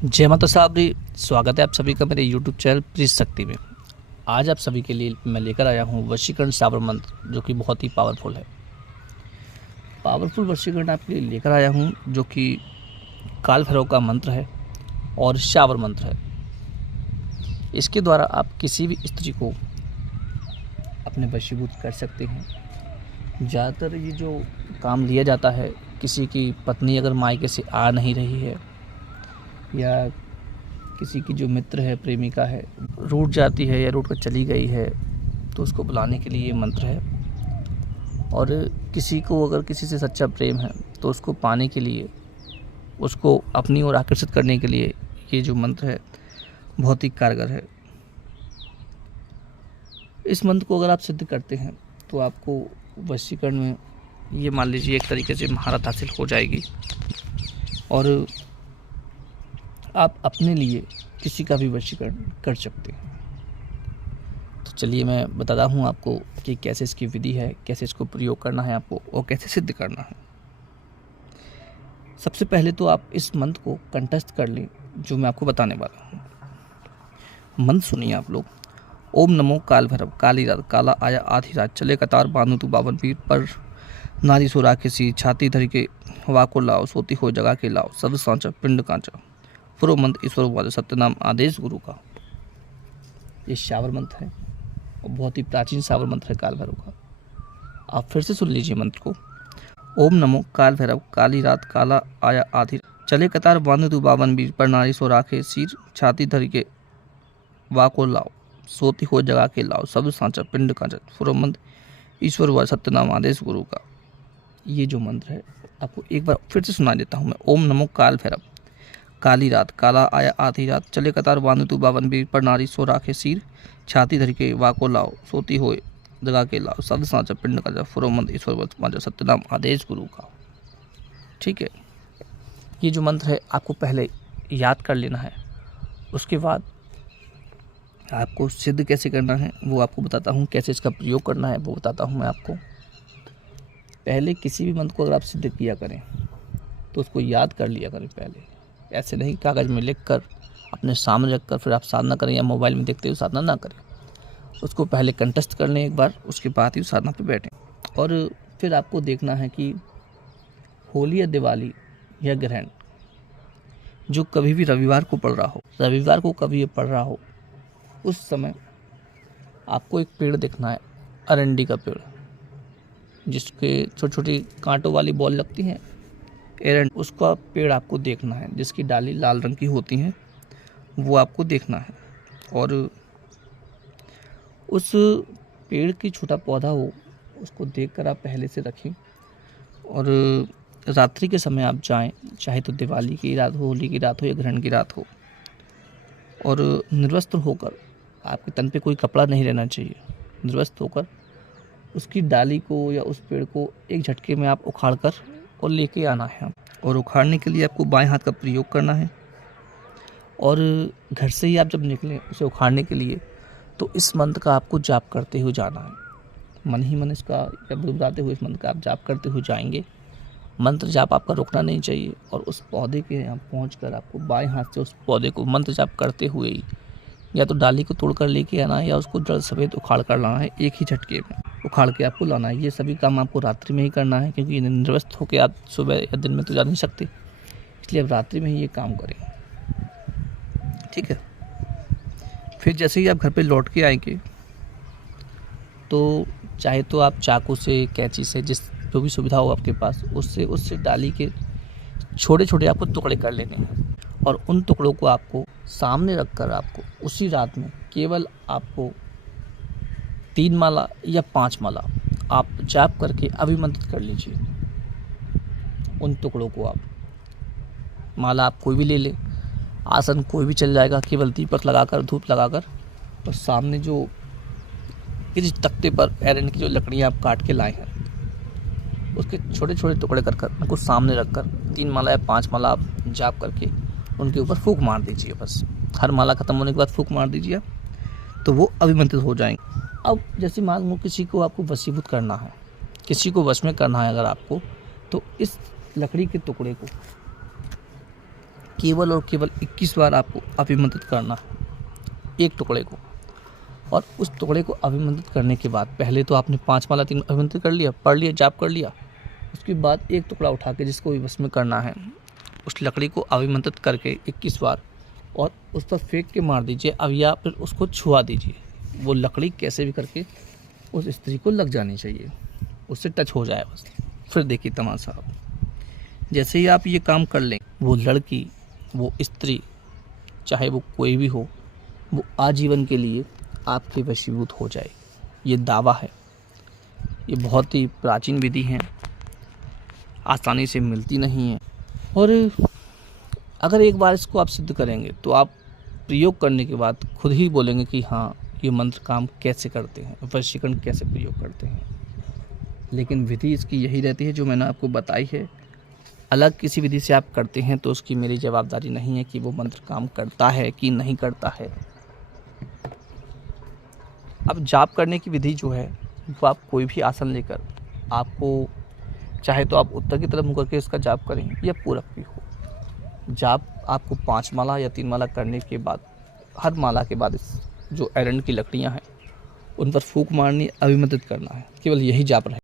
जय माता साहब जी। स्वागत है आप सभी का मेरे यूट्यूब चैनल प्रीत शक्ति में। आज आप सभी के लिए मैं लेकर आया हूँ वशीकरण शावर मंत्र, जो कि बहुत ही पावरफुल है। पावरफुल वशीकरण आपके लिए लेकर आया हूँ, जो कि काल भैरव का मंत्र है और शावर मंत्र है। इसके द्वारा आप किसी भी स्त्री को अपने वशीभूत कर सकते हैं। ज़्यादातर ये जो काम लिया जाता है, किसी की पत्नी अगर मायके से आ नहीं रही है या किसी की जो मित्र है, प्रेमिका है, रूठ जाती है या रूठ कर चली गई है, तो उसको बुलाने के लिए ये मंत्र है। और किसी को अगर किसी से सच्चा प्रेम है तो उसको पाने के लिए, उसको अपनी ओर आकर्षित करने के लिए ये जो मंत्र है बहुत ही कारगर है। इस मंत्र को अगर आप सिद्ध करते हैं तो आपको वशीकरण में ये मान लीजिए एक तरीके से महारत हासिल हो जाएगी और आप अपने लिए किसी का भी वशीकरण कर सकते हैं। तो चलिए मैं बताता हूँ आपको कि कैसे इसकी विधि है, कैसे इसको प्रयोग करना है आपको और कैसे सिद्ध करना है। सबसे पहले तो आप इस मंत्र को कंठस्थ कर लें, जो मैं आपको बताने वाला हूँ। मंत्र सुनिए आप लोग। ओम नमो काल भैरव, काली रात काला आया आधी रात, चले कतार बांधू तू बावन पीर पर, नारी सो राखे सी छाती धर के वाको लाओ, सोती हो जगा के लाओ, सब सांचा पिंड कांचा, पूर्व मंत्र ईश्वर वाले सत्यनाम आदेश गुरु का। ये शावर मंत्र है और बहुत ही प्राचीन शावर मंत्र है काल भैरव का। आप फिर से सुन लीजिए मंत्र को। ओम नमो काल भैरव, काली रात काला आया आधी, चले कतार बांधे तू बावन बीर पर, नारी सो राखे सिर छाती धर के वाको लाओ, सोती हो जगा के लाओ, सब सांचा पिंड कांचा, पूर्व मंत्र ईश्वर वाले सत्यनाम आदेश गुरु का। ये जो मंत्र है आपको एक बार फिर से सुना देता हूँ मैं। ओम नमो काल भैरव, काली रात काला आया आधी रात, चले कतार बांधे तू बावन बीर पर, नारी सो राखे सिर छाती धर के वाको लाओ, सोती हो जगा के लाओ, सद सांचा पिंड का फुरोमंद ईश्वर पांचा सत्यनाम आदेश गुरु का। ठीक है, ये जो मंत्र है आपको पहले याद कर लेना है। उसके बाद आपको सिद्ध कैसे करना है वो आपको बताता हूँ, कैसे इसका प्रयोग करना है वो बताता हूँ मैं आपको। पहले किसी भी मंत्र को अगर आप सिद्ध किया करें तो उसको याद कर लिया करें पहले। ऐसे नहीं कागज़ में लिख कर अपने सामने रख कर फिर आप साधना करें या मोबाइल में देखते हुए साधना ना करें। उसको पहले कंठस्थ कर लें एक बार, उसके बाद ही साधना पे बैठें। और फिर आपको देखना है कि होली या दिवाली या ग्रहण जो कभी भी रविवार को पड़ रहा हो, रविवार को कभी ये पड़ रहा हो, उस समय आपको एक पेड़ देखना है, अरंडी का पेड़, जिसके छोटी छोटी कांटों वाली बॉल लगती हैं, एरंड, उसका पेड़ आपको देखना है, जिसकी डाली लाल रंग की होती हैं, वो आपको देखना है। और उस पेड़ की छोटा पौधा हो, उसको देखकर आप पहले से रखें। और रात्रि के समय आप जाएं, चाहे तो दिवाली की रात हो, होली की रात हो या ग्रहण की रात हो, और निर्वस्त्र होकर, आपके तन पे कोई कपड़ा नहीं रहना चाहिए, निर्वस्त्र होकर उसकी डाली को या उस पेड़ को एक झटके में आप उखाड़ कर और लेके आना है। और उखाड़ने के लिए आपको बाएं हाथ का प्रयोग करना है। और घर से ही आप जब निकलें उसे उखाड़ने के लिए, तो इस मंत्र का आपको जाप करते हुए जाना है। मन ही मन इसका जब बताते हुए इस मंत्र का आप जाप करते हुए जाएंगे। मंत्र जाप आपका रुकना नहीं चाहिए। और उस पौधे के यहाँ पहुँचकर आपको बाएं हाथ से उस पौधे को मंत्र जाप करते हुए ही या तो डाली को तोड़कर लेके आना है या उसको जड़ समेत उखाड़ कर लाना है, एक ही झटके में उखाड़ के आपको लाना है। ये सभी काम आपको रात्रि में ही करना है, क्योंकि निर्वस्त होकर आप सुबह या दिन में तो जा नहीं सकते, इसलिए आप रात्रि में ही ये काम करें। ठीक है, फिर जैसे ही आप घर पे लौट के आएंगे तो चाहे तो आप चाकू से, कैंची से, जिस जो भी सुविधा हो आपके पास, उससे डाली के छोटे छोटे आपको टुकड़े कर लेने हैं। और उन टुकड़ों को आपको सामने रखकर आपको उसी रात में केवल आपको 3 माला या 5 माला आप जाप करके अभिमंत्रित कर लीजिए। उन टुकड़ों को आप, माला आप कोई भी ले लें, आसन कोई भी चल जाएगा, केवल दीपक लगाकर, धूप लगाकर, और सामने जो किसी तख्ते पर एरंड की जो लकड़ियाँ आप काट के लाए हैं, उसके छोटे छोटे टुकड़े कर कर उनको सामने रखकर 3 माला या 5 माला आप जाप करके उनके ऊपर फूंक मार दीजिए। बस हर माला खत्म होने के बाद फूंक मार दीजिए, तो वो अभिमंत्रित हो जाएंगे। अब जैसे मान लो किसी को आपको वशीभूत करना है, किसी को वश में करना है अगर आपको, तो इस लकड़ी के टुकड़े को केवल और केवल 21 बार आपको अभिमंत्रित करना है एक टुकड़े को। और उस टुकड़े को अभिमंत्रित करने के बाद पहले तो आपने 5 माला 3 अभिमंत्रित कर लिया, पढ़ लिया, जाप कर लिया। उसके बाद एक टुकड़ा उठा के जिसको भी भस्म करना है उस लकड़ी को अभिमंत्रित करके 21 बार और उस पर फेंक के मार दीजिए। अब या फिर उसको छुआ दीजिए। वो लकड़ी कैसे भी करके उस स्त्री को लग जानी चाहिए, उससे टच हो जाए बस। फिर देखिए तमाशा आप, जैसे ही आप ये काम कर लें वो लड़की, वो स्त्री, चाहे वो कोई भी हो, वो आजीवन के लिए आपके वशीभूत हो जाए। ये दावा है। ये बहुत ही प्राचीन विधि है, आसानी से मिलती नहीं है। और अगर एक बार इसको आप सिद्ध करेंगे तो आप प्रयोग करने के बाद खुद ही बोलेंगे कि हाँ, ये मंत्र काम कैसे करते हैं, वशीकरण कैसे प्रयोग करते हैं। लेकिन विधि इसकी यही रहती है जो मैंने आपको बताई है। अलग किसी विधि से आप करते हैं तो उसकी मेरी जवाबदारी नहीं है कि वो मंत्र काम करता है कि नहीं करता है। अब जाप करने की विधि जो है वो आप कोई भी आसन लेकर, आपको चाहे तो आप उत्तर की तरफ मुड़ करके इसका जाप करें या पूरब की हो। जाप आपको 5 माला या 3 माला करने के बाद, हर माला के बाद जो एरंड की लकड़ियां हैं उन पर फूंक मारनी, अभिमंत्रित करना है। केवल यही जाप रहे।